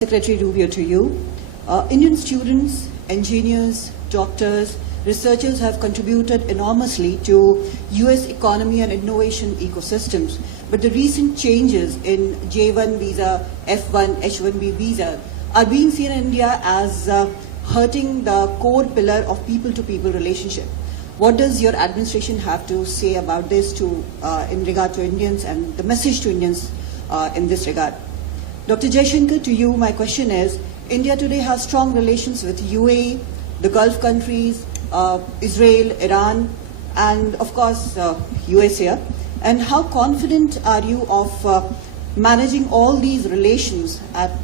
Secretary Rubio, to you. Indian students, engineers, doctors, researchers have contributed enormously to US economy and innovation ecosystems. But the recent changes in J1 visa, F1, H1B visa are being seen in India as hurting the core pillar of people-to-people relationship. What does your administration have to say about this in regard to Indians and the message to Indians in this regard? Dr. Jaishankar, to you, my question is, India today has strong relations with UAE, the Gulf countries, Israel, Iran, and of course, US here. And how confident are you of managing all these relations at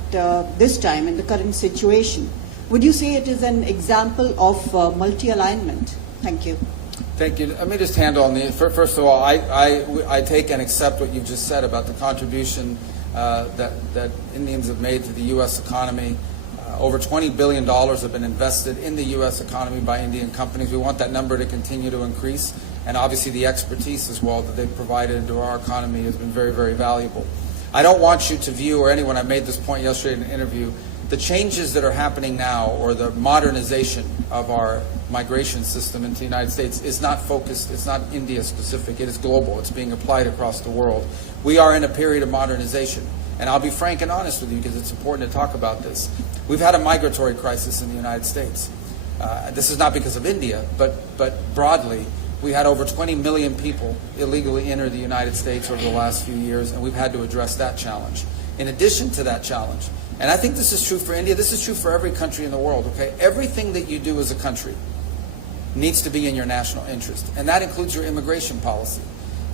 this time in the current situation? Would you say it is an example of multi-alignment? Thank you. Thank you. Let me just handle on the, first of all, I take and accept what you've just said about the contribution that Indians have made to the U.S. economy. Over $20 billion have been invested in the U.S. economy by Indian companies. We want that number to continue to increase. And obviously the expertise as well that they've provided into our economy has been very, very valuable. I don't want you to view, or anyone, I made this point yesterday in an interview, the changes that are happening now, or the modernization of our migration system into the United States, is not focused, it's not India specific, it is global, it's being applied across the world. We are in a period of modernization, and I'll be frank and honest with you because it's important to talk about this. We've had a migratory crisis in the United States. This is not because of India, but broadly, we had over 20 million people illegally enter the United States over the last few years, and we've had to address that challenge. In addition to that challenge, and I think this is true for India, this is true for every country in the world, okay? Everything that you do as a country needs to be in your national interest, and that includes your immigration policy.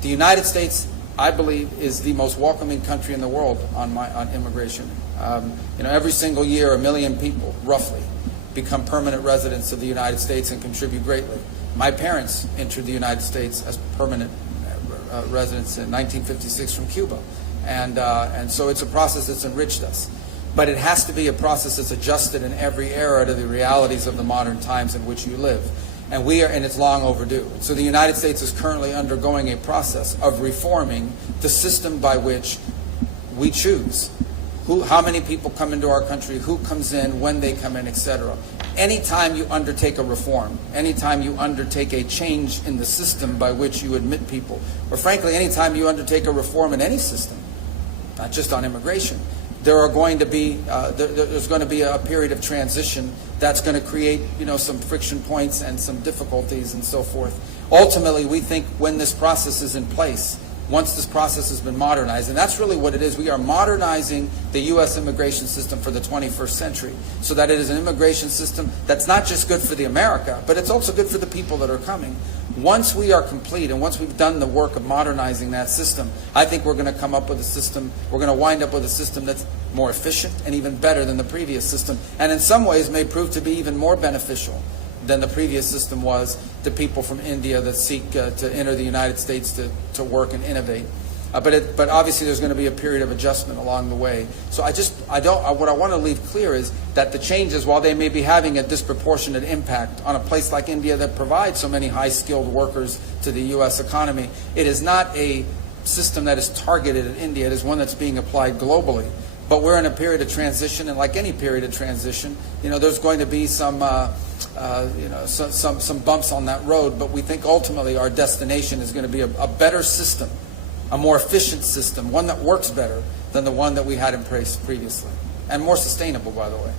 The United States, I believe, is the most welcoming country in the world on immigration. Every single year, 1 million people, roughly, become permanent residents of the United States and contribute greatly. My parents entered the United States as permanent residents in 1956 from Cuba, and so it's a process that's enriched us. But it has to be a process that's adjusted in every era to the realities of the modern times in which you live. And it's long overdue. So the United States is currently undergoing a process of reforming the system by which we choose how many people come into our country, who comes in, when they come in, etc. Anytime you undertake a reform, anytime you undertake a change in the system by which you admit people, or frankly, anytime you undertake a reform in any system, not just on immigration, there's going to be a period of transition that's going to create, some friction points and some difficulties and so forth. Ultimately, we think when this process is in place, once this process has been modernized, and that's really what it is, we are modernizing the U.S. immigration system for the 21st century so that it is an immigration system that's not just good for the America, but it's also good for the people that are coming. Once we are complete and once we've done the work of modernizing that system, I think we're going to come up with a system, we're going to wind up with a system that's more efficient and even better than the previous system, and in some ways may prove to be even more beneficial than the previous system was to people from India that seek to enter the United States to work and innovate. But obviously there's going to be a period of adjustment along the way. So what I want to leave clear is that the changes, while they may be having a disproportionate impact on a place like India that provides so many high-skilled workers to the U.S. economy, it is not a system that is targeted at India. It is one that's being applied globally. But we're in a period of transition, and like any period of transition, there's going to be some bumps on that road. But we think ultimately our destination is going to be a better system, a more efficient system, one that works better than the one that we had in place previously, and more sustainable, by the way.